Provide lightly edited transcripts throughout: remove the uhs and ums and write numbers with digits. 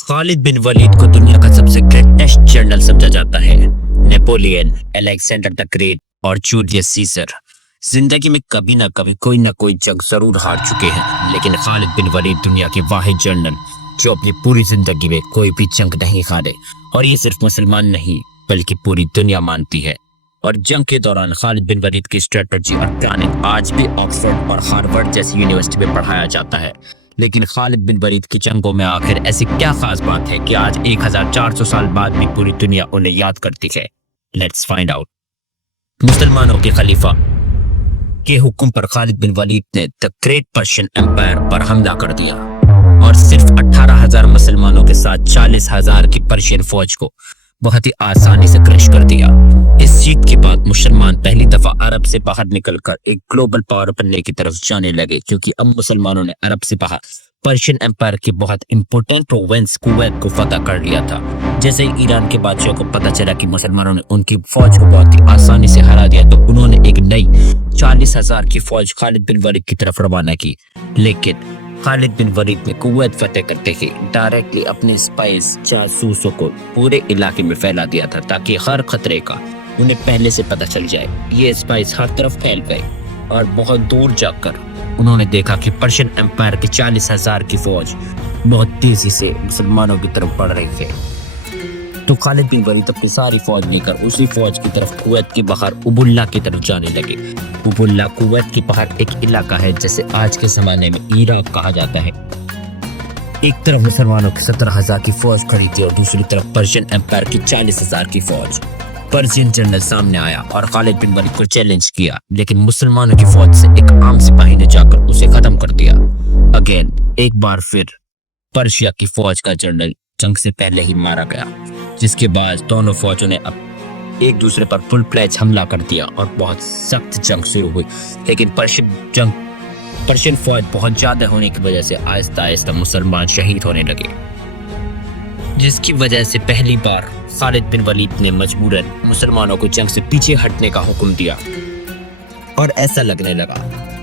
खालिद बिन वलीद को दुनिया का सबसे ग्रेटेस्ट जनरल समझा जाता है। नेपोलियन, अलेक्जेंडर द ग्रेट और जूलियस सीजर जिंदगी में कभी ना कभी कोई ना कोई जंग जरूर हार चुके हैं, लेकिन खालिद बिन वलीद दुनिया के वाहिद जनरल जो अपनी पूरी जिंदगी में कोई भी जंग नहीं हारे। और ये सिर्फ मुसलमान नहीं बल्कि पूरी दुनिया मानती है। और जंग के दौरान खालिद बिन वलीद की स्ट्रेटजी और प्लानिंग आज भी ऑक्सफोर्ड और हार्वर्ड जैसी यूनिवर्सिटी में पढ़ाया जाता है। लेकिन खालिद बिन वलीद की जंगों में आखिर ऐसी क्या खास बात है कि आज 1400 साल बाद भी पूरी दुनिया उन्हें याद करती है? Let's find out. मुसलमानों के खलीफा के हुक्म पर खालिद बिन वलीद ने द ग्रेट पर्शियन एम्पायर पर हमला कर दिया और सिर्फ 18,000 मुसलमानों के साथ 40,000 की पर्शियन फौज को बहुत ही आसानी से क्रश कर दिया। इस जीत के बाद मुसलमान पहली दफा अरब से बाहर निकलकर एक ग्लोबल पावर बनने की तरफ जाने लगे, क्योंकि अब मुसलमानों ने अरब से बाहर पर्शियन एम्पायर की बहुत इंपॉर्टेंट प्रोविंस कुवैत को फतह कर लिया था। जैसे ही ईरान के बादशाह को पता चला कि मुसलमानों ने उनकी फौज को बहुत ही आसानी से हरा दिया, तो उन्होंने एक नई 40,000 की फौज खालिद बिन वलीद की तरफ रवाना की। लेकिन खालिद बिन वलीद ने कुवैत फतेह करते ही डायरेक्टली अपने स्पाइस जासूसों को पूरे इलाके में फैला दिया था, ताकि हर खतरे का उन्हें पहले से पता चल जाए। ये स्पाइस हर तरफ फैल गए और बहुत दूर जाकर उन्होंने देखा कि पर्शियन एम्पायर की 40,000 की फौज बहुत तेजी से मुसलमानों की तरफ बढ़ रही थे। तो खालिद बिन वलीद अपनी सारी फौज लेकर उसी फौज की तरफ कुवैत के बाहर उबुल्ला की तरफ जाने लगे। उबुल्ला कुवैत के बाहर एक इलाका है जिसे आज के जमाने में इराक कहा जाता है। एक तरफ मुसलमानों की 17,000 की फौज खड़ी थी और दूसरी तरफ पर्शियन एम्पायर की 40,000 की फौज। पर्शियन जनरल सामने आया और खालिद बिन वलीद को चैलेंज किया, लेकिन मुसलमानों की फौज से एक आम सिपाही ने जाकर उसे खत्म कर दिया। अगेन एक बार फिर पर्शिया की फौज का जनरल जंग से पहले ही मारा गया, जिसके बाद दोनों फौजों ने अब एक दूसरे पर फुल प्लेज हमला कर दिया और बहुत सख्त जंग शुरू हुई। लेकिन पर्शियन फौज बहुत ज्यादा होने की वजह से आहिस्ता आहिस्ता मुसलमान शहीद होने लगे, जिसकी वजह से पहली बार खालिद बिन वलीद ने मजबूरन मुसलमानों को जंग से पीछे हटने का हुक्म दिया। और ऐसा लगने लगा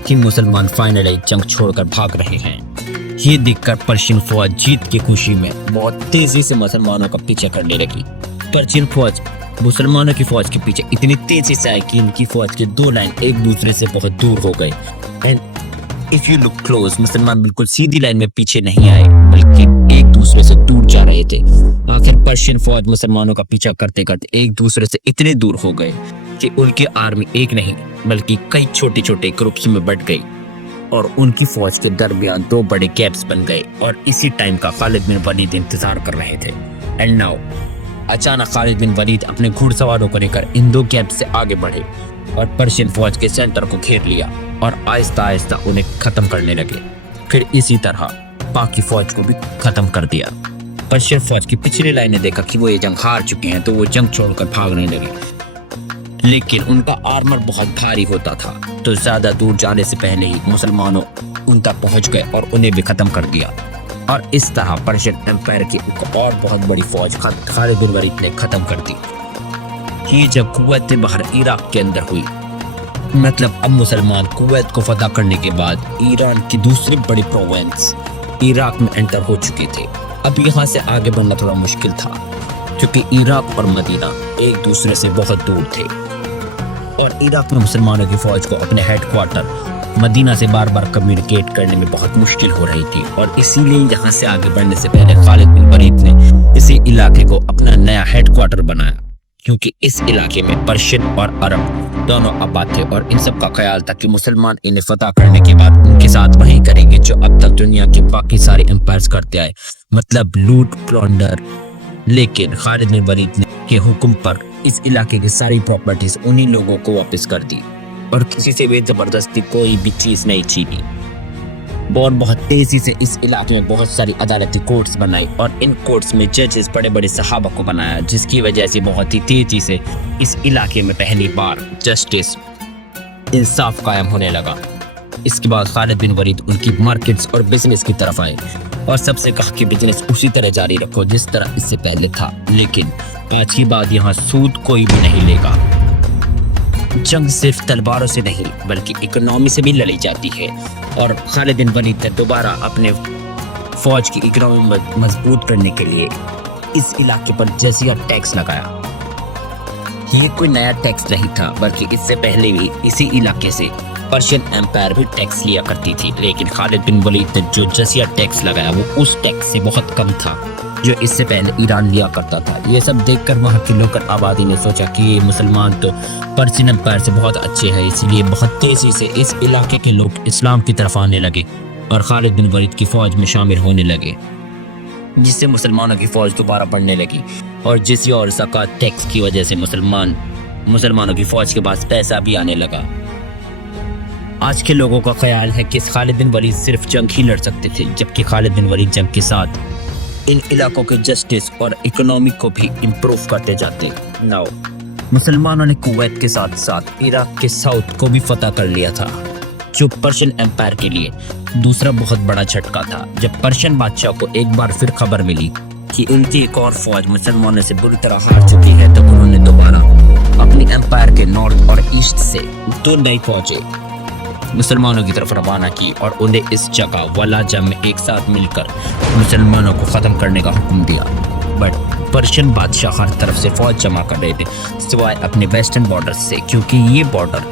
कि मुसलमान फाइनली जंग छोड़कर भाग रहे हैं। ये देखकर पर्शियन फौज जीत की खुशी में बहुत तेजी से मुसलमानों का पीछा करने लगी। पर्शियन फौज मुसलमानों की फौज के पीछे इतनी तेजी से आई कि इनकी फौज के दो लाइन एक दूसरे से बहुत दूर हो गए। And if you look close, मुसलमान बिल्कुल सीधी लाइन में पीछे नहीं आए बल्कि एक दूसरे से दूर जा रहे थे। आखिर पर्शियन फौज मुसलमानों का पीछा करते करते एक दूसरे से इतने दूर हो गए कि उनकी आर्मी एक नहीं बल्कि कई छोटे छोटे ग्रुप्स में बट गई और उनकी फौज के दरमियान दो बड़े गैप्स बन गए। और इसी टाइम का खालिद बिन वलीद इंतजार कर रहे थे। एंड नाउ अचानक खालिद बिन वलीद अपने घुड़सवारों को लेकर इन दो गैप से आगे बढ़े और पर्शियन फौज के सेंटर को घेर लिया और आहिस्ता आहिस्ता उन्हें खत्म करने लगे। फिर इसी तरह बाकी फौज को भी खत्म कर दिया। पर्शियन फौज की पिछली लाइन ने देखा कि वो ये जंग हार चुके हैं, तो वो जंग छोड़कर भागने लगे। लेकिन उनका आर्मर बहुत भारी होता था, तो ज्यादा दूर जाने से पहले ही मुसलमानों उन तक पहुंच गए और उन्हें भी खत्म कर दिया। और इस तरह पर्शियन एम्पायर की एक और बहुत बड़ी फौज खालिद बिन वलीद ने खत्म कर दी। ये जब कुवैत से बाहर इराक के अंदर हुई, मतलब अब मुसलमान कुवैत को फतह करने के बाद ईरान की दूसरी बड़ी प्रोविंस इराक में एंटर हो चुके थे। अब यहाँ से आगे बढ़ना थोड़ा मुश्किल था, क्योंकि इराक और मदीना एक दूसरे से बहुत दूर थे और इराक में मुसलमानों की फौज को अपने हेडक्वार्टर मदीना से बार बार कम्युनिकेट करने में बहुत मुश्किल हो रही थी। और इसीलिए यहाँ से आगे बढ़ने से पहले खालिद बिन वलीद ने इसी इलाके को अपना नया हेडक्वार्टर बनाया, क्योंकि इस इलाके में पर्शियन और अरब दोनों आबाद थे और इन सब का ख्याल था कि मुसलमान इन्हें फतह करने के बाद उनके साथ वही करेंगे जो अब तक दुनिया के बाकी सारे एम्पायर्स करते आए, मतलब लूट प्लॉन्डर। लेकिन खालिद बिन वलीद के हुक्म पर इस इलाके की सारी प्रॉपर्टीज उन्हीं लोगों को वापस कर दी और किसी से भी जबरदस्ती कोई भी चीज नहीं छीनी। और बहुत तेजी से इस इलाके में बहुत सारी अदालती कोर्ट्स बनाई और इन कोर्ट्स में जजेस बड़े बड़े सहाबा को बनाया, जिसकी वजह से बहुत ही तेजी से इस इलाके में पहली बार जस्टिस इंसाफ कायम होने लगा। इसके बाद खालिद बिन वलीद उनकी मार्केट्स और बिजनेस की तरफ आए और सबसे कहा कि बिजनेस उसी तरह जारी रखो जिस तरह इससे पहले था। लेकिन आज की बात, यहाँ सूद कोई भी नहीं लेगा। जंग सिर्फ तलवारों से नहीं बल्कि इकोनॉमी से भी लड़ी जाती है। और खालिद बिन वलीद ने दोबारा अपने फौज की इकोनॉमी मजबूत करने के लिए इस इलाके पर जजिया टैक्स लगाया। ये कोई नया टैक्स नहीं था, बल्कि इससे पहले भी इसी इलाके से पर्शियन एम्पायर भी टैक्स लिया करती थी, लेकिन खालिद बिन वलीद ने जो जजिया टैक्स लगाया वो उस टैक्स से बहुत कम था जो इससे पहले ईरान लिया करता था। ये सब देखकर वहाँ की लोकल आबादी ने सोचा कि ये मुसलमान तो पर्शियन एम्पायर से बहुत अच्छे हैं, इसलिए बहुत तेजी से इस इलाके के लोग इस्लाम की तरफ आने लगे और खालिद बिन वलीद की फौज में शामिल होने लगे, जिससे मुसलमानों की फौज दोबारा बढ़ने लगी और जिजिया और ज़कात टैक्स की वजह से मुसलमानों की फौज के पास पैसा भी आने लगा। आज के लोगों का ख्याल है कि खालिद बिन वलीद सिर्फ जंग ही लड़ सकते थे, जबकि खालिद बिन वलीद जंग के साथ इन इलाकों के जस्टिस और इकोनॉमी को भी इम्प्रूव करते जाते। नाउ मुसलमानों ने कुवैत के साथ साथ इराक के साउथ को भी फतह कर लिया था, जो पर्शियन एम्पायर के लिए दूसरा बहुत बड़ा झटका था। जब पर्शियन बादशाह को एक बार फिर खबर मिली कि उनकी एक और फौज मुसलमानों से बुरी तरह हार चुकी है, तो उन्होंने दोबारा अपनी एम्पायर के नॉर्थ और ईस्ट से 2 नई फौजें मुसलमानों की तरफ रवाना की और उन्हें इस जगह वलाजा में एक साथ मिलकर मुसलमानों को ख़त्म करने का हुक्म दिया। बट पर्शियन बादशाह हर तरफ से फौज जमा कर रहे थे, सिवाय अपने वेस्टर्न बॉर्डर से, क्योंकि ये बॉर्डर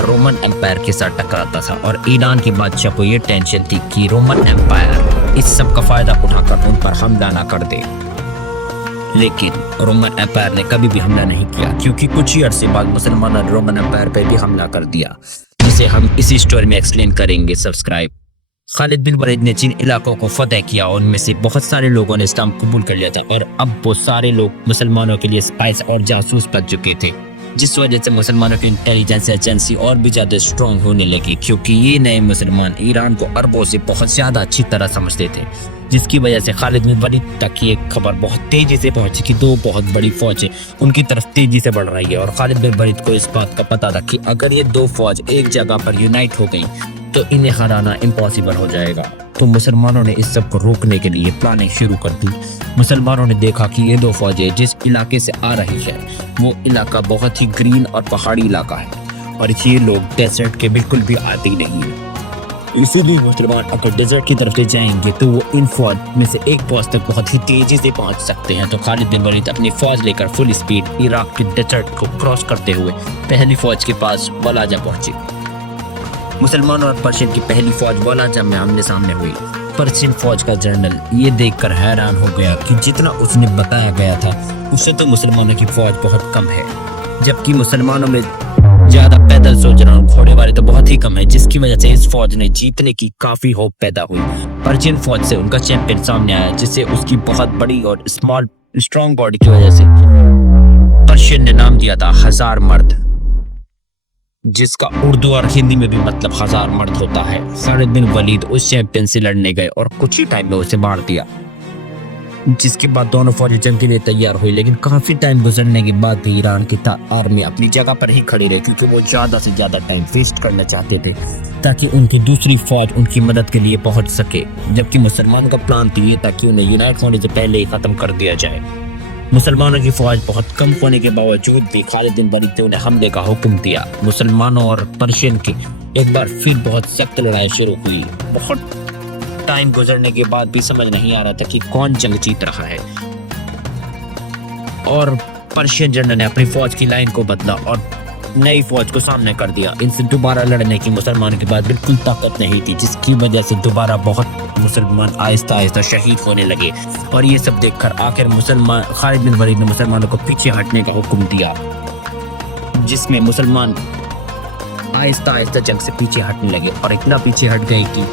रोमन एम्पायर के साथ टकराता था और ईरान के बादशाह को ये टेंशन थी कि रोमन एम्पायर इस सब का फायदा उठाकर उन पर हमला ना कर दे। लेकिन रोमन एम्पायर ने कभी भी हमला नहीं किया, क्योंकि कुछ ही अरसे बाद मुसलमानों ने रोमन एम्पायर पर भी हमला कर दिया, जिसे हम इसी स्टोरी में एक्सप्लेन करेंगे। सब्सक्राइब। खालिद बिन वलीद ने जिन इलाकों को फतह किया उनमें से बहुत सारे लोगों ने इस्लाम कबूल कर लिया था और अब वो सारे लोग मुसलमानों के लिए स्पाइस और जासूस बन चुके थे, जिस वजह से मुसलमानों की इंटेलिजेंस एजेंसी और भी ज़्यादा स्ट्रॉन्ग होने लगी, क्योंकि ये नए मुसलमान ईरान को अरबों से बहुत ज़्यादा अच्छी तरह समझते थे, जिसकी वजह से खालिद बिन वलीद तक ये खबर बहुत तेज़ी से पहुंची कि 2 बहुत बड़ी फौजें उनकी तरफ तेज़ी से बढ़ रही है। और खालिद बिन वलीद को इस बात का पता था कि अगर ये 2 फौज एक जगह पर यूनाइट हो गई तो इन्हें हराना इम्पॉसिबल हो जाएगा। तो मुसलमानों ने इस सब को रोकने के लिए प्लानिंग शुरू कर दी। मुसलमानों ने देखा कि ये 2 फौजें जिस इलाके से आ रही है वो इलाका बहुत ही ग्रीन और पहाड़ी इलाका है और ये लोग डेजर्ट के बिल्कुल भी आदी नहीं है, इसीलिए मुसलमान अगर डेजर्ट की तरफ से जाएंगे तो वो इन फौज में से एक फौज तक बहुत ही तेजी से पहुंच सकते हैं। तो खालिद बिन वलीद अपनी फौज लेकर फुल स्पीड इराक के डेजर्ट को क्रॉस करते हुए पहली फौज के पास वलाजा पहुंचे। मुसलमानों और पर्शियन की पहली फौज वलाजा में आमने सामने हुई। पर्शियन फौज का जनरल ये देखकर हैरान हो गया कि जितना उसने बताया गया था उससे तो मुसलमानों की फौज बहुत कम है, जबकि मुसलमानों में ज्यादा पैदल सोल्जर और घोड़े वाले तो बहुत ही कम है, जिसकी वजह से इस फौज ने जीतने की काफी होप पैदा हुई। पर्शियन फौज से उनका चैंपियन सामने आया, जिसे उसकी बहुत बड़ी और स्ट्रॉन्ग बॉडी की वजह से पर्शियन ने नाम दिया था हजार मर्द, जिसका उर्दू और हिंदी में भी मतलब हजार मर्द होता है। खालिद बिन वलीद उस चैंपियन से लड़ने गए और कुछ ही टाइम में उसे मार दिया, जिसके बाद दोनों फौजी जंग के लिए तैयार हुई। लेकिन काफी टाइम गुजरने के बाद भी ईरान की आर्मी अपनी जगह पर ही खड़ी रही, क्योंकि वो ज्यादा से ज्यादा टाइम वेस्ट करना चाहते थे ताकि उनकी दूसरी फौज उनकी मदद के लिए पहुंच सके, जबकि मुसलमान का प्लान तो ये था कि उन्हें यूनाइट होने से पहले ही खत्म कर दिया जाए। मुसलमानों की फौज बहुत कम होने के बावजूद भी खालिद बिन वलीद ने उन्हें हमले का हुक्म दिया। मुसलमानों और पर्शियन की एक बार फिर बहुत सख्त लड़ाई शुरू हुई। बहुत टाइम गुजरने के बाद भी समझ नहीं आ रहा था कि कौन जंग जीत रहा है, और पर्शियन जनरल ने अपनी फौज की लाइन को बदला और नई फौज को सामने कर दिया। इनसे दोबारा लड़ने की मुसलमानों के पास बिल्कुल ताकत नहीं थी, जिसकी वजह से दोबारा बहुत मुसलमान आहिस्ता आहिस्ता शहीद होने लगे। और ये सब देखकर आखिर खालिद बिन वलीद ने मुसलमानों को पीछे हटने का हुक्म दिया, जिसमें मुसलमान आहिस्ता आहिस्ता जंग से पीछे हटने लगे और इतना पीछे हट गए कि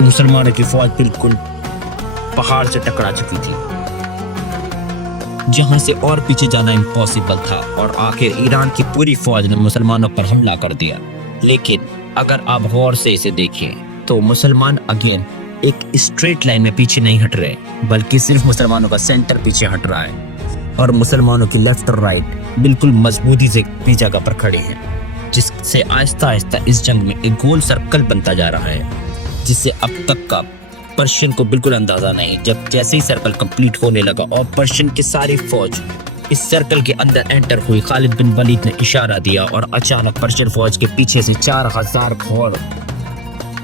मुसलमानों की फौज बिल्कुल पहाड़ से टकरा चुकी थी, जहां से और पीछे जाना इम्पॉसिबल था। और आखिर ईरान की पूरी फौज ने मुसलमानों पर हमला कर दिया। लेकिन अगर आप गौर से इसे देखें तो मुसलमान अगेन एक स्ट्रेट लाइन में पीछे नहीं हट रहे, बल्कि सिर्फ मुसलमानों का सेंटर पीछे हट रहा है और मुसलमानों की लेफ्ट और राइट बिल्कुल मजबूती से अपनी जगह पर खड़े हैं, जिससे आहिस्ता आहिस्ता इस जंग में एक गोल सर्कल बनता जा रहा है, जिससे अब तक का पर्शियन को बिल्कुल अंदाजा नहीं। जब जैसे ही सर्कल कंप्लीट होने लगा और पर्शियन की सारी फौज इस सर्कल के अंदर एंटर हुई, खालिद बिन वलीद ने इशारा दिया और अचानक पर्शियन फौज के पीछे से 4000 घोड़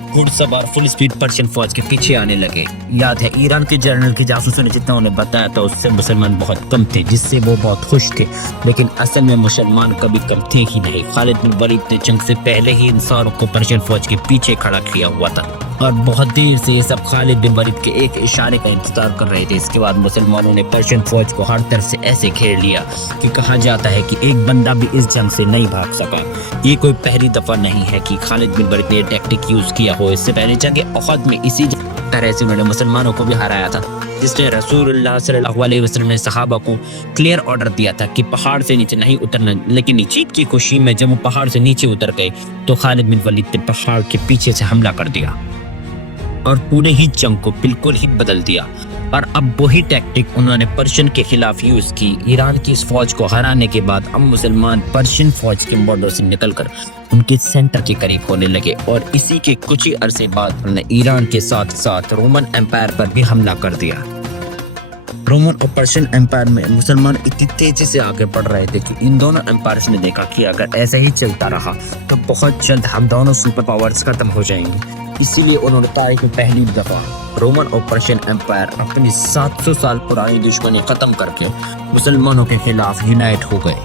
घुड़ सवार फुल स्पीड पर्शियन फौज के पीछे आने लगे। याद है ईरान के जनरल के जासूसों ने जितना उन्हें बताया था उससे मुसलमान बहुत कम थे, जिससे वो बहुत खुश थे। लेकिन असल में मुसलमान कभी कम थे ही नहीं। खालिद बिन वलीद ने जंग से पहले ही इन सारों को पर्शियन फौज के पीछे खड़ा किया हुआ था और बहुत देर से ये सब खालिद बिन वलीद के एक इशारे का इंतजार कर रहे थे। इसके बाद मुसलमानों ने पर्शियन फौज को हर तरफ से ऐसे घेर लिया कि कहा जाता है कि एक बंदा भी इस जंग से नहीं भाग सका। ये कोई पहली दफा नहीं है कि खालिद बिन वलीद ने टैक्टिक यूज किया हो। इससे पहले जंग उहद में इसी तरह से उन्होंने मुसलमानों को भी हराया था, जिसने रसूलुल्लाह सल्लल्लाहु अलैहि वसल्लम ने सहाबा को क्लियर ऑर्डर दिया था कि पहाड़ से नीचे नहीं उतरना। लेकिन जीत की खुशी में जब वो पहाड़ से नीचे उतर गए तो खालिद बिन वलीद ने पहाड़ के पीछे से हमला कर दिया और पूरे ही जंग को बिल्कुल ही बदल दिया। और अब वही टैक्टिक उन्होंने पर्शियन के खिलाफ यूज की। ईरान की इस फौज को हराने के बाद अब मुसलमान पर्शियन फौज के बॉर्डर से निकलकर उनके सेंटर के करीब होने लगे और इसी के कुछ ही अरसे बाद उन्होंने ईरान के साथ साथ रोमन एम्पायर पर भी हमला कर दिया। रोमन और पर्शियन एम्पायर में मुसलमान इतनी तेजी से आगे बढ़ रहे थे कि इन दोनों एम्पायर्स ने देखा कि अगर ऐसा ही चलता रहा तो बहुत जल्द हम दोनों सुपर पावर्स खत्म हो जाएंगे। इसीलिए उन्होंने तारीख में पहली दफा रोमन और पर्शियन एम्पायर अपनी 700 साल पुरानी दुश्मनी खत्म करके मुसलमानों के खिलाफ यूनाइट हो गए।